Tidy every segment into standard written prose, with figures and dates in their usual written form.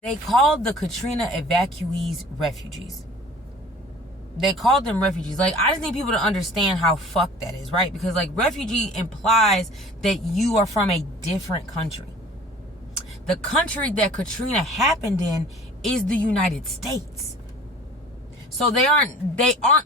They called the Katrina evacuees refugees. They called them refugees. Like, I just need people to understand how fucked that is, right? Because, like, refugee implies that you are from a different country. The country that Katrina happened in is the United States. So they aren't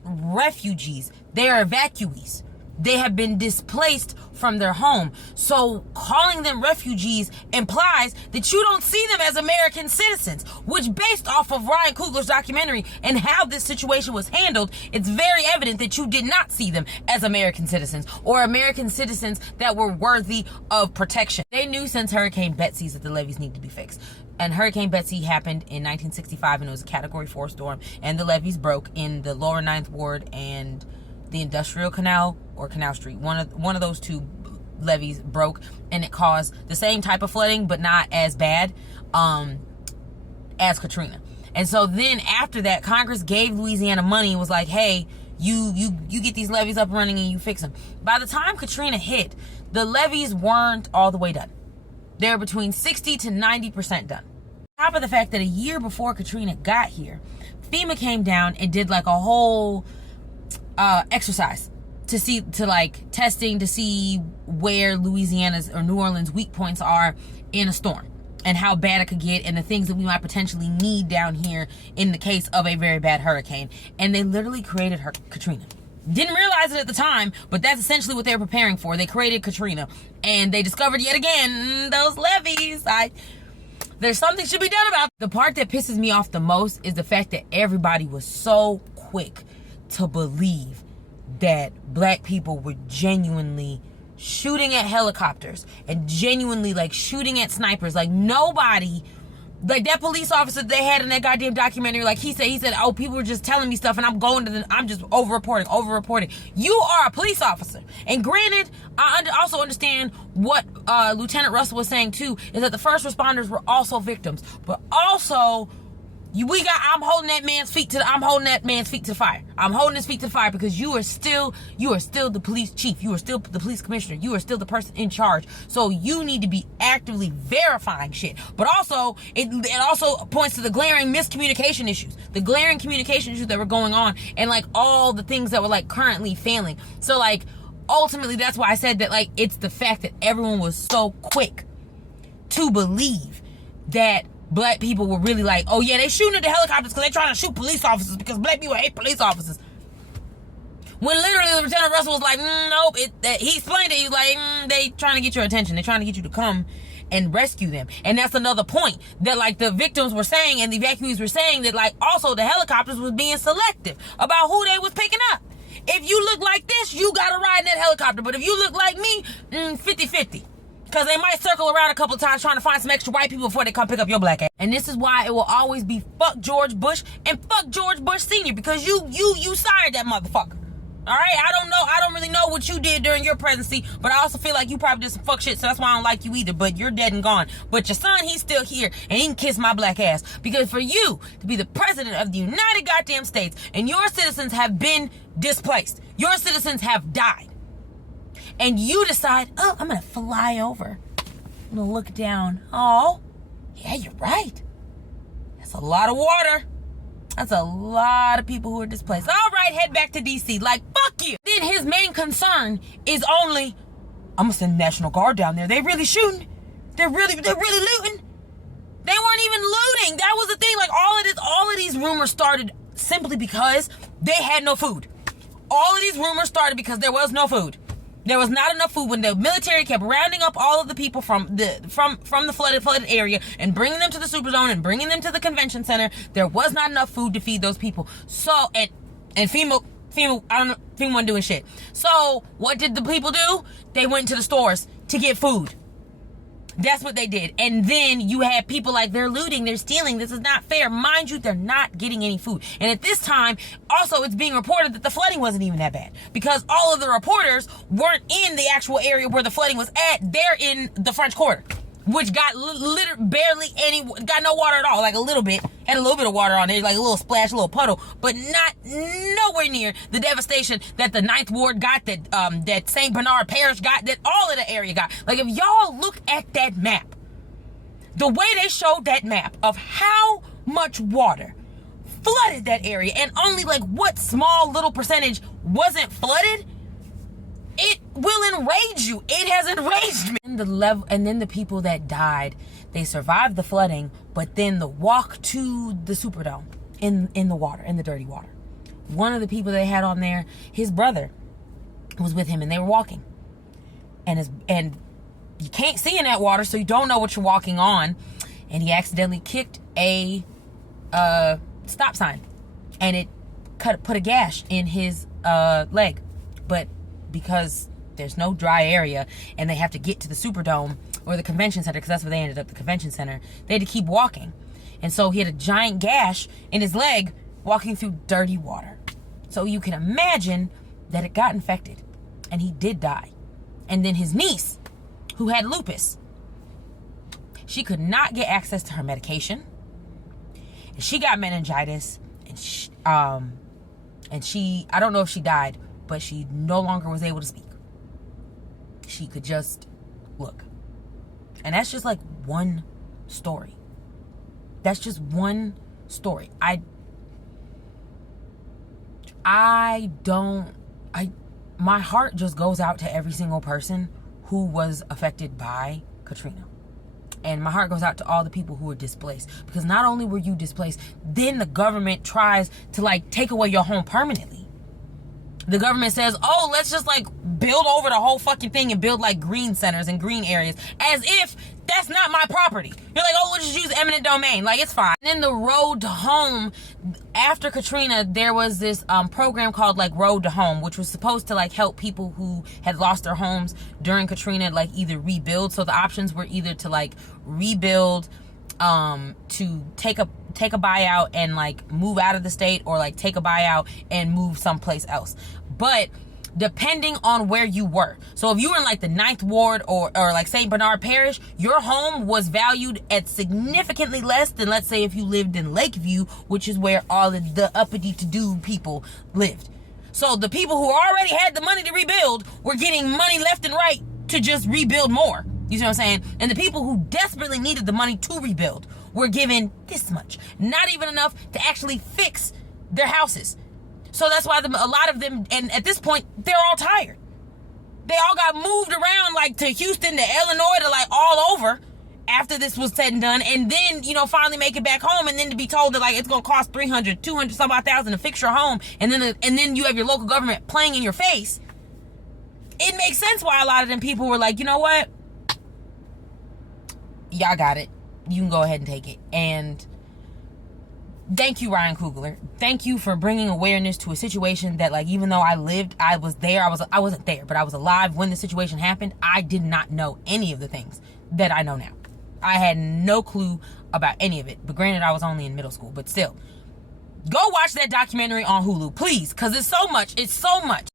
refugees. They are evacuees. They have been displaced from their home. So calling them refugees implies that you don't see them as American citizens, which, based off of Ryan Coogler's documentary and how this situation was handled, it's very evident that you did not see them as American citizens or American citizens that were worthy of protection. They knew since Hurricane Betsy that the levees need to be fixed. And Hurricane Betsy happened in 1965, and it was a Category 4 storm, and the levees broke in the lower 9th Ward and the Industrial Canal or Canal Street. One of those two levees broke, and it caused the same type of flooding, but not as bad as Katrina. And so then after that, Congress gave Louisiana money and was like, hey, you get these levees up and running and you fix them. By the time Katrina hit, the levees weren't all the way done. They were between 60 to 90% done. On top of the fact that a year before Katrina got here, FEMA came down and did like a whole exercise testing to see where Louisiana's or New Orleans weak points are in a storm and how bad it could get and the things that we might potentially need down here in the case of a very bad hurricane. And they literally created Katrina. Didn't realize it at the time, but that's essentially what they were preparing for. They created Katrina, and they discovered yet again those levees. There's something should be done about it. The part that pisses me off the most is the fact that everybody was so quick to believe that black people were genuinely shooting at helicopters and genuinely like shooting at snipers. Like, nobody, like that police officer they had in that goddamn documentary, like he said, oh, people were just telling me stuff and I'm just over-reporting. You are a police officer. And granted, I also understand what Lieutenant Russell was saying too, is that the first responders were also victims. But also, I'm holding that man's feet to the fire. I'm holding his feet to the fire because you are still the police chief. You are still the police commissioner. You are still the person in charge. So you need to be actively verifying shit. But also, it also points to the glaring miscommunication issues, the glaring communication issues that were going on, and like all the things that were like currently failing. So like ultimately, that's why I said that like it's the fact that everyone was so quick to believe that black people were really like, oh yeah, they shooting at the helicopters because they trying to shoot police officers because black people hate police officers. When literally Lieutenant Russell was like, nope. He explained it. He was like, they trying to get your attention. They trying to get you to come and rescue them. And that's another point that like the victims were saying and the evacuees were saying, that like also the helicopters was being selective about who they was picking up. If you look like this, you gotta ride in that helicopter. But if you look like me, 50-50. Because they might circle around a couple of times trying to find some extra white people before they come pick up your black ass. And this is why it will always be fuck George Bush and fuck George Bush Sr. Because you sired that motherfucker. All right? I don't really know what you did during your presidency, but I also feel like you probably did some fuck shit, so that's why I don't like you either. But you're dead and gone. But your son, he's still here, and he can kiss my black ass. Because for you to be the president of the United goddamn States, and your citizens have been displaced, your citizens have died, and you decide, oh, I'm going to fly over. I'm going to look down. Oh, yeah, you're right. That's a lot of water. That's a lot of people who are displaced. All right, head back to D.C. Like, fuck you. Then his main concern is only, I'm going to send the National Guard down there. They really shooting. They're really looting. They weren't even looting. That was the thing. Like, all of these rumors started simply because they had no food. All of these rumors started because there was no food. There was not enough food when the military kept rounding up all of the people from the flooded area and bringing them to the super zone and bringing them to the convention center. There was not enough food to feed those people. So, and FEMA, FEMA wasn't doing shit. So what did the people do? They went to the stores to get food. That's what they did. And then you had people like, they're looting, they're stealing, this is not fair. Mind you, they're not getting any food. And at this time, also, it's being reported that the flooding wasn't even that bad, because all of the reporters weren't in the actual area where the flooding was at. They're in the French Quarter, which got got no water at all. Like a little bit, had a little bit of water on there, like a little splash, a little puddle, but nowhere near the devastation that the 9th Ward got, that St. Bernard Parish got, that all of the area got. Like, if y'all look at that map, The way they showed that map of how much water flooded that area, and only like what small little percentage wasn't flooded, it will enrage you. It has enraged me. And then the people that died, they survived the flooding, but then the walk to the Superdome in the water, in the dirty water. One of the people they had on there, his brother was with him, and they were walking. And you can't see in that water, so you don't know what you're walking on. And he accidentally kicked a stop sign, and it put a gash in his leg. But because there's no dry area, and they have to get to the Superdome or the convention center, because that's where they ended up, the convention center, they had to keep walking. And so he had a giant gash in his leg walking through dirty water. So you can imagine that it got infected, and he did die. And then his niece, who had lupus, she could not get access to her medication, and she got meningitis, and she I don't know if she died, but she no longer was able to speak. She could just look. And that's just like one story. That's just one story. My heart just goes out to every single person who was affected by Katrina. And my heart goes out to all the people who were displaced. Because not only were you displaced, then the government tries to like take away your home permanently. The government says, oh, let's just like build over the whole fucking thing and build like green centers and green areas, as if that's not my property. You're like, oh, we'll just use eminent domain. Like, it's fine. And then the road to home, after Katrina, there was this program called like Road to Home, which was supposed to like help people who had lost their homes during Katrina, like either rebuild. So the options were either to like rebuild, to take a buyout and like move out of the state, or like take a buyout and move someplace else. But depending on where you were, so if you were in like the 9th Ward or like St. Bernard Parish, your home was valued at significantly less than, let's say, if you lived in Lakeview, which is where all of the uppity to do people lived. So the people who already had the money to rebuild were getting money left and right to just rebuild more. You see what I'm saying? And the people who desperately needed the money to rebuild were given this much. Not even enough to actually fix their houses. So that's why a lot of them, and at this point, they're all tired. They all got moved around like to Houston, to Illinois, to like all over after this was said and done. And then, you know, finally make it back home, and then to be told that like it's going to cost $300, $200 some odd thousand to fix your home. And then you have your local government playing in your face. It makes sense why a lot of them people were like, you know what? Y'all got it. You can go ahead and take it. And thank you, Ryan Coogler. Thank you for bringing awareness to a situation that, like, even though I was there, I wasn't there, but I was alive when the situation happened. I did not know any of the things that I know now. I had no clue about any of it. But granted, I was only in middle school, but still. Go watch that documentary on Hulu, please, because it's so much.